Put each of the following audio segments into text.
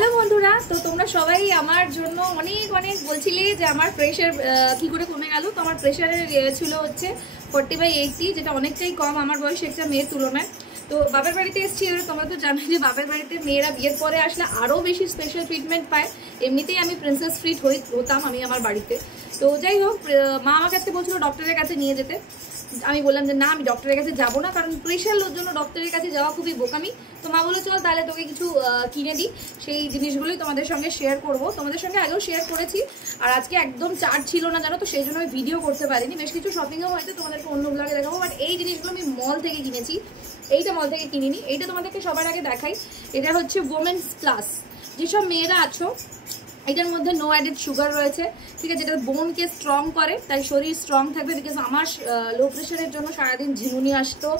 Hello বন্ধুরা, তো তোমরা সবাই আমার জন্য অনেক অনেক বলছিলে যে আমার প্রেশার কি করে কমে গেল। তো আমার প্রেশারের ছিল হচ্ছে 40/80, যেটা অনেকটাই কম আমার বয়সে একটা মেয়ের তুলনায়। তো বাপের বাড়িতে এসেছি, এবার তোমরা তো জানো যে বাপের বাড়িতে মেয়েরা বিয়ের পরে আসলে আরও বেশি স্পেশাল ট্রিটমেন্ট পায়। এমনিতেই আমি প্রিন্সেস ট্রিট হতাম আমি আমার বাড়িতে। তো যাই হোক, মা আমার কাছে বলছিল ডক্টরের কাছে নিয়ে যেতে। আমি বললাম যে না, আমি ডক্টরের কাছে যাবো না, কারণ প্রেশার লোর জন্য ডক্টরের কাছে যাওয়া খুবই বোকামি। তো মা বলে চল তাহলে তোকে কিছু কিনে দিই, সেই জিনিসগুলোই তোমাদের সঙ্গে শেয়ার করব। তোমাদের সঙ্গে আগেও শেয়ার করেছি, আর আজকে একদম চার্জ ছিল না জানো, তো সেই জন্য আমি ভিডিও করতে পারিনি। বেশ কিছু শপিংও হয়তো তোমাদেরকে অন্য ব্লগে দেখাবো, বাট এই জিনিসগুলো আমি মল থেকে কিনেছি। এইটা মল থেকে কিনিনি, এইটা তোমাদেরকে সবার আগে দেখাই। এটা হচ্ছে ওমেন্স প্লাস। যেসব মেয়েরা আছো, এটার মধ্যে নো অ্যাডেড সুগার রয়েছে, ঠিক আছে, এটা বোনকে স্ট্রং করে, তাই শরীর স্ট্রং থাকবে। বিকজ আমার লো প্রেশারের জন্য সারাদিন ঝিমুনি আসতো,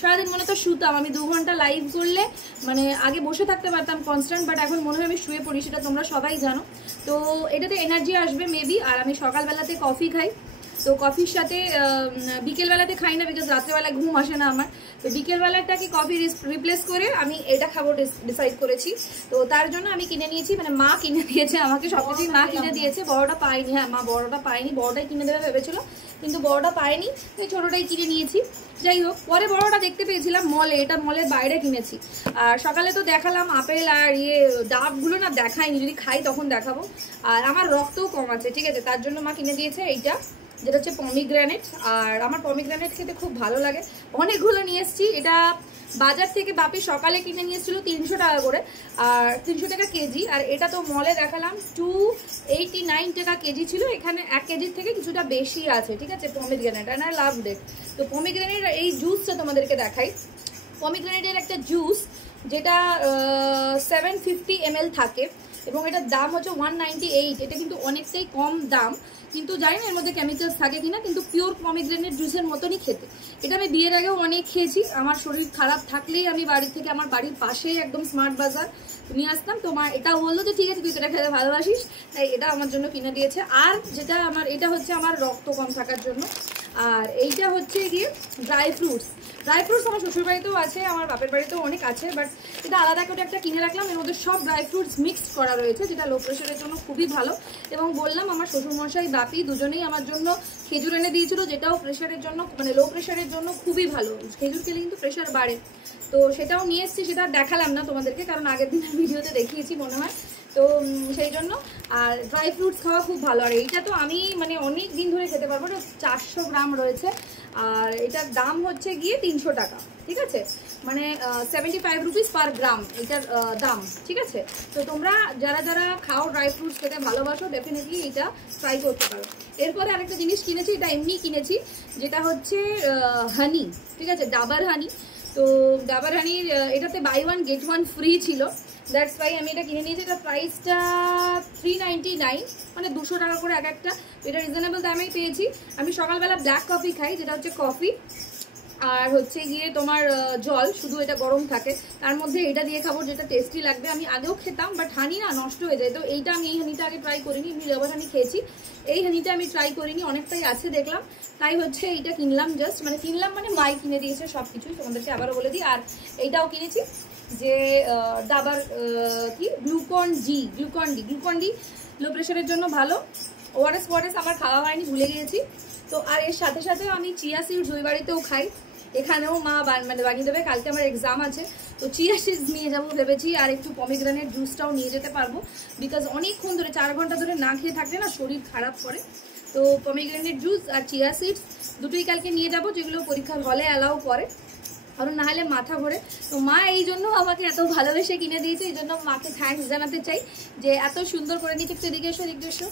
সারাদিন মনে তো শুতাম। আমি 2 ঘন্টা লাইভ করলে মানে আগে বসে থাকতে পারতাম কনস্ট্যান্ট, বাট এখন মনে হয় আমি শুয়ে পড়ি, সেটা তোমরা সবাই জানো। তো এটাতে এনার্জি আসবে মেবি। আর আমি সকালবেলাতে কফি খাই, তো কফির সাথে বিকেলবেলাতে খাই না, বিকজ রাত্রেবেলা ঘুম আসে না আমার। তো বিকেলবেলাটাকে কফি রিপ্লেস করে আমি এটা খাবো ডিসাইড করেছি। তো তার জন্য আমি কিনে নিয়েছি, মানে মা কিনে দিয়েছে আমাকে, সবকিছুই মা কিনে দিয়েছে। বড়টা পাইনি, হ্যাঁ মা বড়টা পাইনি, বড়টাই কিনে দেবে ভেবেছিল, কিন্তু বড়টা পাইনি, তাই ছোটটাই কিনে নিয়েছি। যাই হোক, পরে বড়টা দেখতে পেয়েছিলাম মলে, এটা মলের বাইরে কিনেছি। আর সকালে তো দেখালাম আপেল আর ডাবগুলো না দেখাইনি, যদি খাই তখন দেখাবো। আর আমার রক্তও কম আছে, ঠিক আছে, তার জন্য মা কিনে দিয়েছে এইটা, যেটা হচ্ছে পমিগ্রানেট। আর আমার পমিগ্রানেট খেতে খুব ভালো লাগে, অনেকগুলো নিয়ে এসেছি। এটা বাজার থেকে বাপি সকালে কিনে নিয়েছিল 300 টাকা করে, আর 300 টাকা কেজি। আর এটা তো মলে দেখালাম 289 টাকা কেজি ছিল, এখানে 1 কেজির থেকে কিছুটা বেশি আছে, ঠিক আছে, পমিগ্রানেট। আর আই লাভ ইট। তো পমিগ্রানেট এই জুসটা তোমাদেরকে দেখাই। পমিগ্রানেটের একটা জুস, যেটা 750 ml থাকে, এবং এটার দাম হচ্ছে 198। এটা কিন্তু অনেকটাই কম দাম, কিন্তু জানি না এর মধ্যে কেমিক্যালস থাকে কিনা, কিন্তু পিওর পমিগ্রেনেট জুসের মতনই খেতে। এটা আমি বিয়ের আগেও অনেক খেয়েছি। আমার শরীর খারাপ থাকলেই আমি বাড়ি থেকে, আমার বাড়ির পাশেই একদম স্মার্ট বাজার, নিয়ে আসতাম। তো মা এটাও বললো যে ঠিক আছে তুই এটা খেতে ভালোবাসিস, তাই এটা আমার জন্য কিনে দিয়েছে। আর যেটা আমার, এটা হচ্ছে আমার রক্ত কম থাকার জন্য। আর এইটা হচ্ছে গিয়ে ড্রাই ফ্রুটস। ড্রাই ফ্রুটস আমার শ্বশুর বাড়িতেও আছে, আমার বাপের বাড়িতেও অনেক আছে, বাট এটা আলাদা করে একটা কিনে রাখলাম। এর মধ্যে সব ড্রাই ফ্রুটস মিক্সড করা রয়েছে, যেটা লো প্রেশারের জন্য খুবই ভালো। এবং বললাম আমার শ্বশুরমশাই বাপি দুজনেই আমার জন্য খেজুর এনে দিয়েছিল, যেটাও প্রেশারের জন্য, মানে লো প্রেশারের জন্য খুবই ভালো। খেজুর খেলে কিন্তু প্রেশার বাড়ে, তো সেটাও নিয়ে এসেছি। সেটা দেখালাম না তোমাদেরকে, কারণ আগের দিনের ভিডিওতে দেখিয়েছি মনে হয়, তো সেই জন্য। আর ড্রাই ফ্রুটস খাওয়া খুব ভালো। আর এইটা তো আমি মানে অনেক দিন ধরে খেতে পারবো। এটা 400 গ্রাম রয়েছে, আর এটার দাম হচ্ছে গিয়ে 300 টাকা, ঠিক আছে, মানে 75 রুপিস পার গ্রাম এটার দাম, ঠিক আছে। তো তোমরা যারা যারা খাও, ড্রাই ফ্রুটস খেতে ভালোবাসো, ডেফিনেটলি এটা ট্রাই করতে পারো। এরপরে আরেকটা জিনিস কিনেছি, এটা এমনি কিনেছি, যেটা হচ্ছে হানি, ঠিক আছে, ডাবার হানি। তো ডাবার হানির এটাতে বাই 1 গেট 1 ফ্রি ছিল, দ্যাটস ওয়াই আমি এটা কিনে নিয়েছি। এটা প্রাইসটা 399, মানে 200 টাকা করে এক একটা। এটা রিজনেবল দামেই পেয়েছি। আমি সকালবেলা ব্ল্যাক কফি খাই, যেটা হচ্ছে কফি আর হচ্ছে গিয়ে তোমার জল, শুধু এটা গরম থাকে, তার মধ্যে এটা দিয়ে খাবো, যেটা টেস্টি লাগবে। আমি আগেও খেতাম, বাট হানি না নষ্ট হয়ে যায়, তো এইটা আমি এই হানিটা আগে ট্রাই করিনি। এমনি লেবার হানি খেয়েছি, এই হানিটা আমি ট্রাই করিনি, অনেকটাই আছে দেখলাম, তাই হচ্ছে এইটা কিনলাম। জাস্ট মানে কিনলাম মানে মাই কিনে দিয়েছে সব কিছুই, তোমাদেরকে আবারও বলে দিই। আর এইটাও কিনেছি যে ডাবার কি গ্লুকন ডি লো প্রেশারের জন্য ভালো। ওআরএস আমার খাওয়া হয়নি, ভুলে গিয়েছি। তো আর এর সাথে সাথে আমি চিয়া সিডস ওই বাড়িতেও খাই, এখানেও মা মানে বানিয়ে দেবে। কালকে আমার এক্সাম আছে, তো চিয়া সিডস নিয়ে যাবো ভেবেছি, আর একটু পমিগ্রেনেট জুসটাও নিয়ে যেতে পারবো, বিকজ অনেকক্ষণ ধরে 4 ঘন্টা ধরে না খেয়ে থাকলে না শরীর খারাপ করে। তো পমিগ্রেনেট জুস আর চিয়া সিডস দুটোই কালকে নিয়ে যাবো, যেগুলো পরীক্ষার হলে অ্যালাউ করে, কারণ না হলে মাথা ঘোরে। তো মা এই জন্য আমাকে এত ভালোবেসে কিনে দিয়েছে, এই জন্য মাকে থ্যাঙ্কস জানাতে চাই যে এত সুন্দর করে নিয়ে। একটু এদিকে এসো।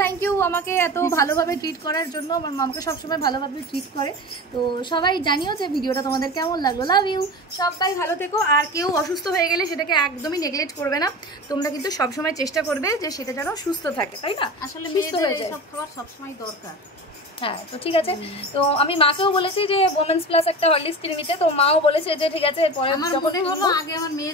থ্যাংক ইউ আমাকে এত ভালোভাবে ট্রিট করার জন্য। আমার মামাকে সবসময় ভালোভাবে ট্রিট করে। তো সবাই জানিও যে ভিডিওটা তোমাদের কেমন লাগলো। লাভ ইউ, সবাই ভালো থেকো। আর কেউ অসুস্থ হয়ে গেলে সেটাকে একদমই নেগলেক্ট করবে না, তোমরা কিন্তু সবসময় চেষ্টা করবে যে সেটা যেন সুস্থ থাকে, তাই না? আসলে সুস্থ হয়ে যায়, সব খাবার সবসময় দরকার। হ্যাঁ, তো ঠিক আছে। তো আমি মাকেও বলেছি যে ওমেন্স প্লাস একটা হরলিক্স কিনে নিতে, তো মাও বলেছে যে ঠিক আছে, পরে যখনই হলো আগে আমার মেয়ে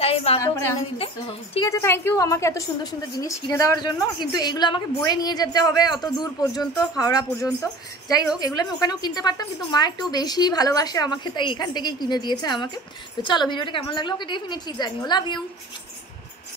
তাই মাকেও কিনে নিতে। ঠিক আছে, থ্যাংক ইউ আমাকে এত সুন্দর সুন্দর জিনিস কিনে দেওয়ার জন্য। কিন্তু এগুলো আমাকে বয়ে নিয়ে যেতে হবে অত দূর পর্যন্ত, হাওড়া পর্যন্ত। যাই হোক, এগুলো আমি ওখানেও কিনতে পারতাম, কিন্তু মা একটু বেশি ভালোবাসে আমাকে, তাই এখান থেকেই কিনে দিয়েছে আমাকে। তো চলো, ভিডিওটা কেমন লাগলো ওকে ডেফিনেটলি জানিও। Love you.